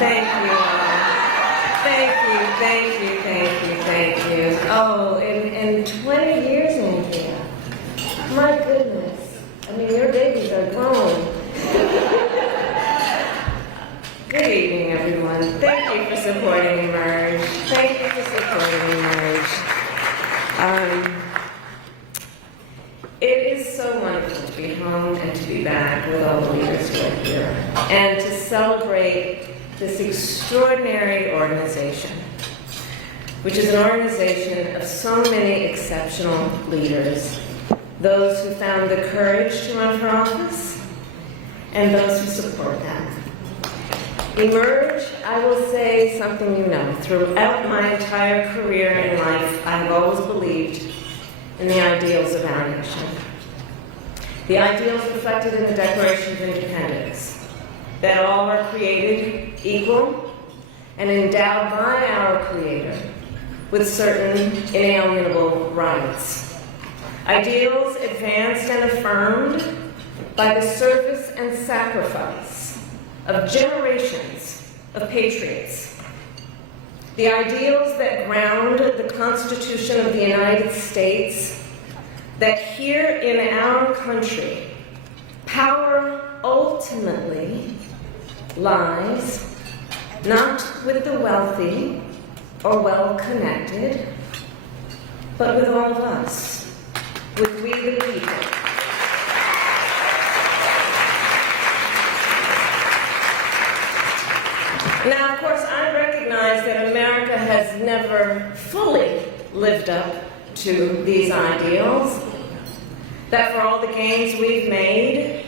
Thank you. Thank you. Oh, in 20 years, Andrea. My goodness. I mean, your babies are grown. Good evening, everyone. Thank you for supporting Emerge. Thank you for supporting Emerge. It is so wonderful to be home and to be back with all the leaders who are here and to celebrate this extraordinary organization, which is an organization of so many exceptional leaders, those who found the courage to run for office and those who support them. Emerge, I will say something you know. Throughout my entire career in life, I have always believed in the ideals of our nation. The ideals reflected in the Declaration of Independence, that all are created equal and endowed by our Creator with certain inalienable rights. Ideals advanced and affirmed by the service and sacrifice of generations of patriots. The ideals that ground the Constitution of the United States, that here in our country, power ultimately lies not with the wealthy or well-connected, but with all of us, with we the people. Now, of course, I recognize that America has never fully lived up to these ideals, that for all the gains we've made,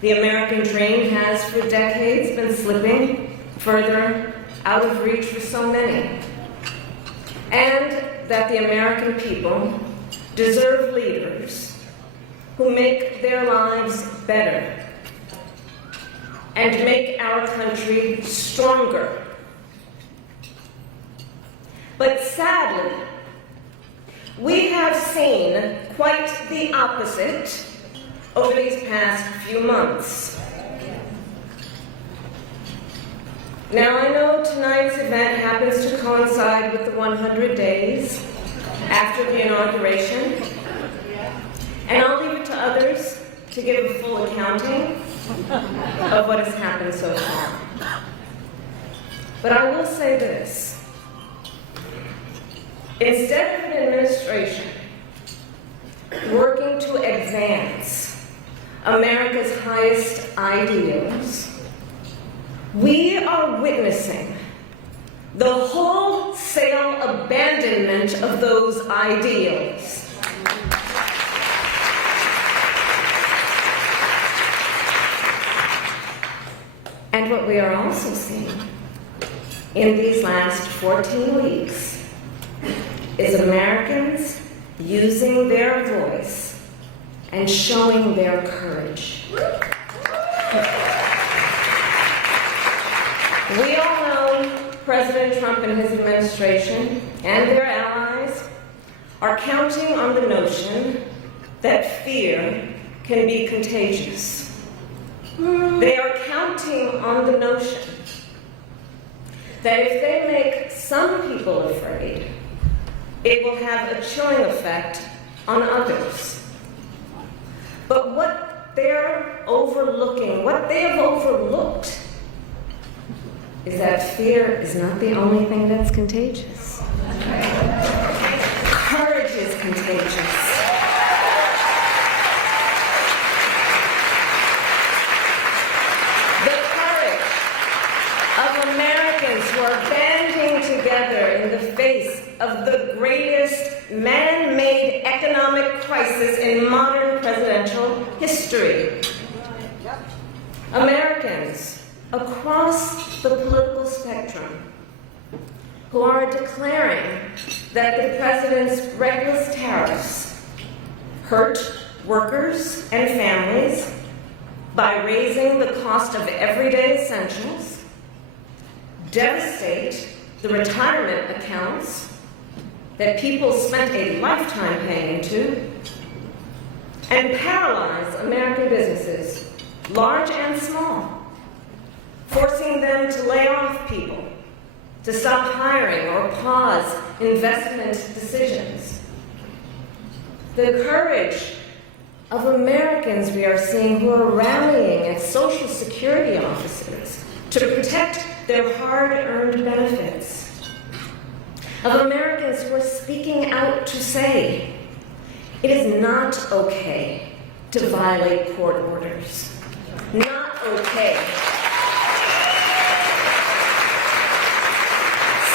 the American dream has for decades been slipping further out of reach for so many, and that the American people deserve leaders who make their lives better and make our country stronger. But sadly, we have seen quite the opposite over these past few months. Now, I know tonight's event happens to coincide with the 100 days after the inauguration, and I'll leave it to others to give a full accounting of what has happened so far. But I will say this. Instead of an administration working to advance America's highest ideals, we are witnessing the wholesale abandonment of those ideals. And what we are also seeing in these last 14 weeks is Americans using their voice and showing their courage. We all know President Trump and his administration and their allies are counting on the notion that fear can be contagious. They are counting on the notion that if they make some people afraid, it will have a chilling effect on others. But what they're overlooking, what they have overlooked, is that fear is not the only thing that's contagious. Courage is contagious. The courage of Americans who are banding together in the face of the greatest man-made economic crisis in modern presidential history. Americans across the political spectrum who are declaring that the president's reckless tariffs hurt workers and families by raising the cost of everyday essentials, devastate the retirement accounts that people spent a lifetime paying into, and paralyze American businesses, large and small, forcing them to lay off people, to stop hiring or pause investment decisions. The courage of Americans we are seeing who are rallying at Social Security offices to protect their hard-earned benefits. Of Americans who are speaking out to say, it is not okay to violate court orders. Not okay.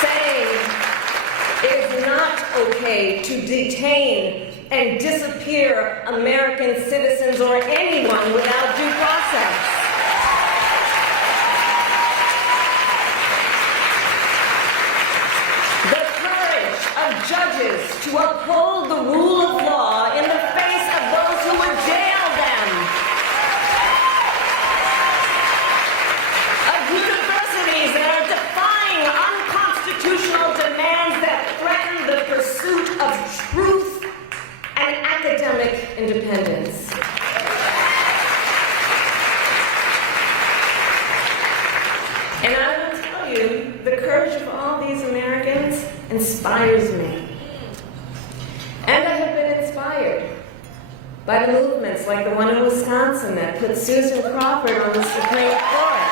Saying it is not okay to detain and disappear American citizens or anyone without due process. The courage of judges to uphold the rule of law in the face of those who would jail them. Of universities that are defying unconstitutional demands that threaten the pursuit of truth and academic independence. And I will tell you, the courage of all these Americans inspires me. And I have been inspired by the movements like the one in Wisconsin that put Susan Crawford on the Supreme Court.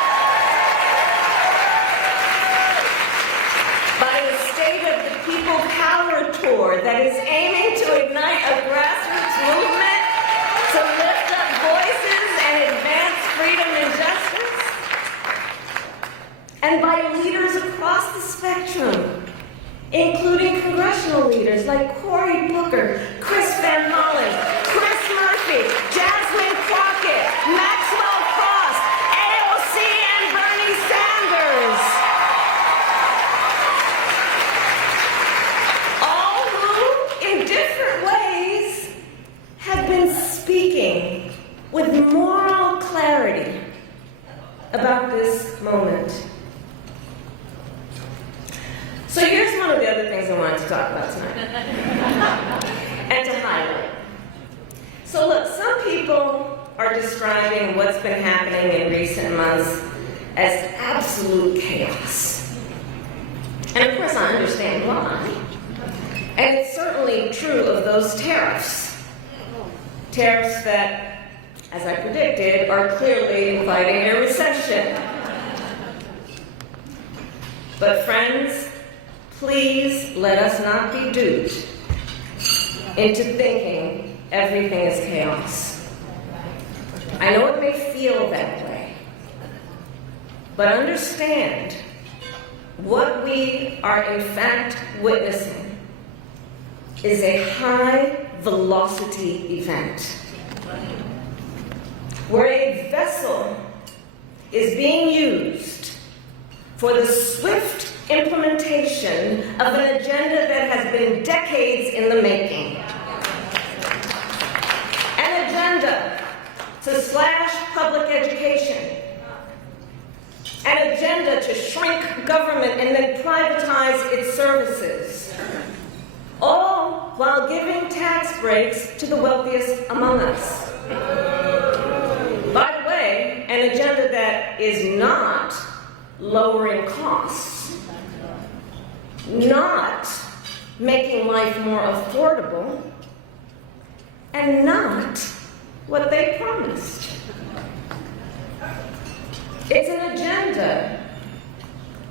Tour that is aiming to ignite a grassroots movement to lift up voices and advance freedom and justice. And by leaders across the spectrum, including congressional leaders like Cory Booker, Chris Van Hollen, Chris Murphy, Jasmine Crockett, Maxwell Cross, AOC, and Bernie Sanders. Have been speaking with moral clarity about this moment. So here's one of the other things I wanted to talk about tonight and to highlight. So look, some people are describing what's been happening in recent months as absolute chaos. And of course I understand why. And it's certainly true of those tariffs. Tariffs that, as I predicted, are clearly inviting a recession. But friends, please let us not be duped into thinking everything is chaos. I know it may feel that way, but understand what we are in fact witnessing is a high-velocity event where a vessel is being used for the swift implementation of an agenda that has been decades in the making. An agenda to slash public education. An agenda to shrink government and then privatize its services. All while giving tax breaks to the wealthiest among us. By the way, an agenda that is not lowering costs, not making life more affordable, and not what they promised. It's an agenda,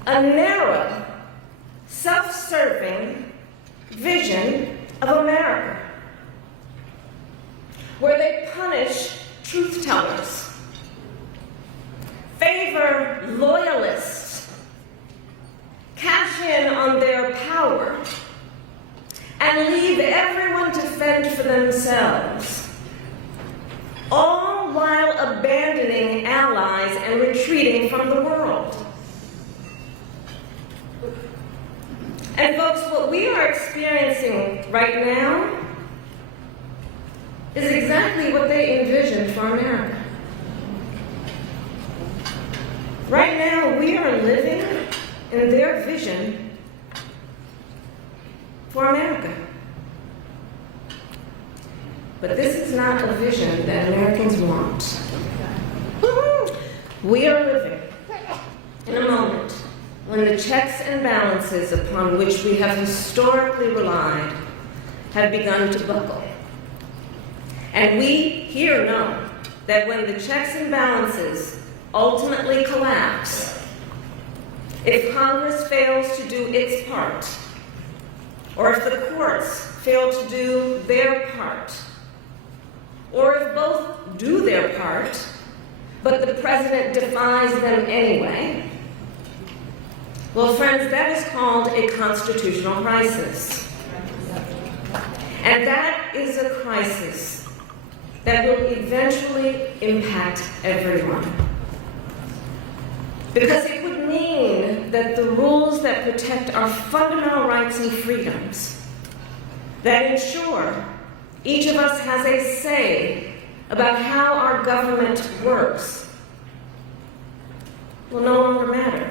a narrow, self-serving vision of America, where they punish truth-tellers, favor loyalists, cash in on their power, and leave everyone to fend for themselves, all while abandoning allies and retreating from the world. And folks, what we are experiencing right now is exactly what they envisioned for America. Right now, we are living in their vision for America. But this is not a vision that Americans want. We are living in a moment when the checks and balances upon which we have historically relied have begun to buckle. And we here know that when the checks and balances ultimately collapse, if Congress fails to do its part, or if the courts fail to do their part, or if both do their part, but the president defies them anyway, well, friends, that is called a constitutional crisis. And that is a crisis that will eventually impact everyone. Because it would mean that the rules that protect our fundamental rights and freedoms, that ensure each of us has a say about how our government works, will no longer matter.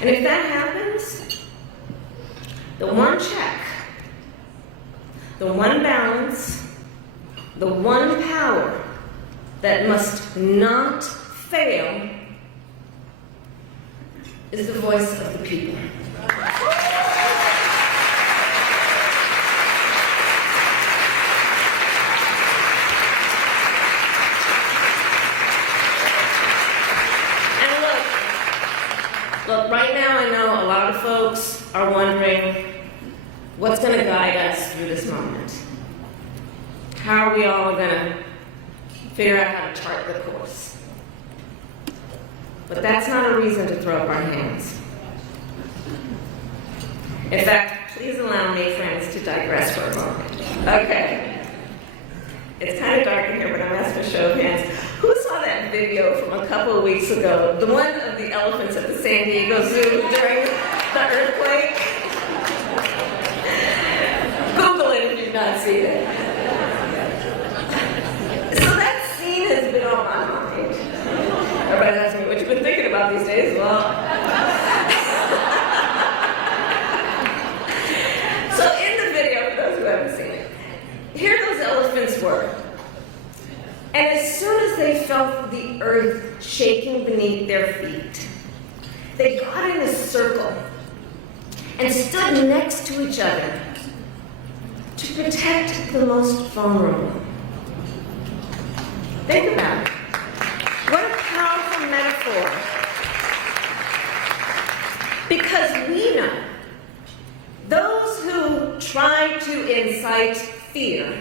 And if that happens, the one check, the one balance, the one power that must not fail is the voice of the people. Look, right now I know a lot of folks are wondering what's going to guide us through this moment. How are we all going to figure out how to chart the course? But that's not a reason to throw up our hands. In fact, please allow me, friends, to digress for a moment. Okay. It's kind of dark in here, but I'm asking for a show of hands. Who saw that video from a couple of weeks ago? The one of the elephants at the San Diego Zoo during the earthquake? Google it if you've not seen it. So that scene has been on my mind. Everybody's asking me what you've been thinking about these days. Well, so in the video, for those who haven't seen it, here those elephants were. And as soon as they felt the earth shaking beneath their feet, they got in a circle and stood next to each other to protect the most vulnerable. Think about it. What a powerful metaphor. Because we know those who try to incite fear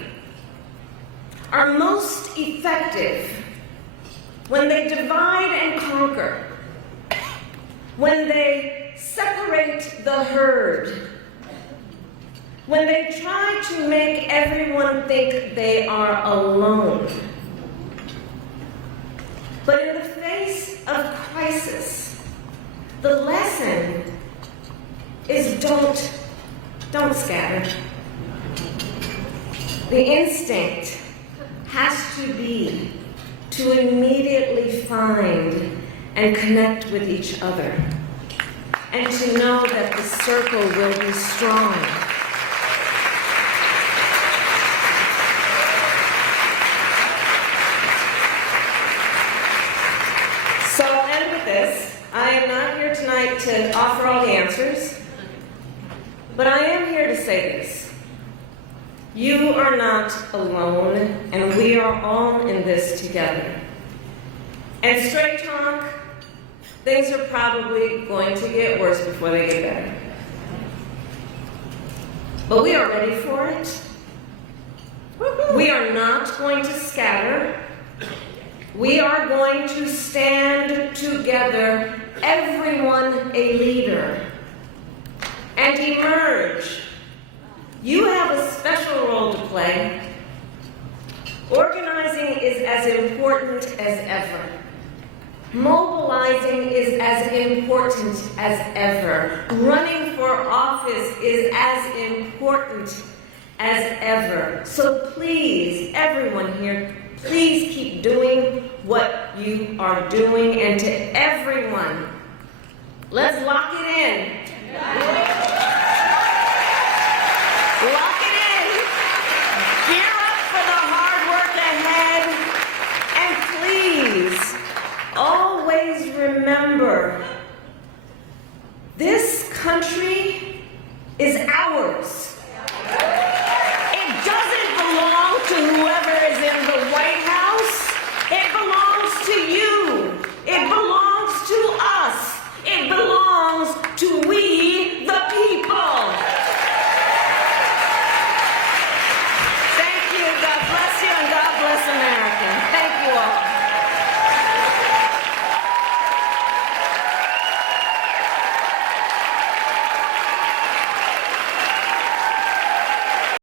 are most effective when they divide and conquer, when they separate the herd, when they try to make everyone think they are alone. But in the face of crisis, the lesson is don't scatter. The instinct has to be to immediately find and connect with each other, and to know that the circle will be strong. So I'll end with this. I am not here tonight to offer all the answers, but I am here to say this. You are not alone, and we are all in this together. And straight talk, things are probably going to get worse before they get better. But we are ready for it. We are not going to scatter. We are going to stand together, everyone a leader, and emerge. You have a special role to play. Organizing is as important as ever. Mobilizing is as important as ever. Running for office is as important as ever. So please, everyone here, please keep doing what you are doing. And to everyone, let's lock it in. Lock it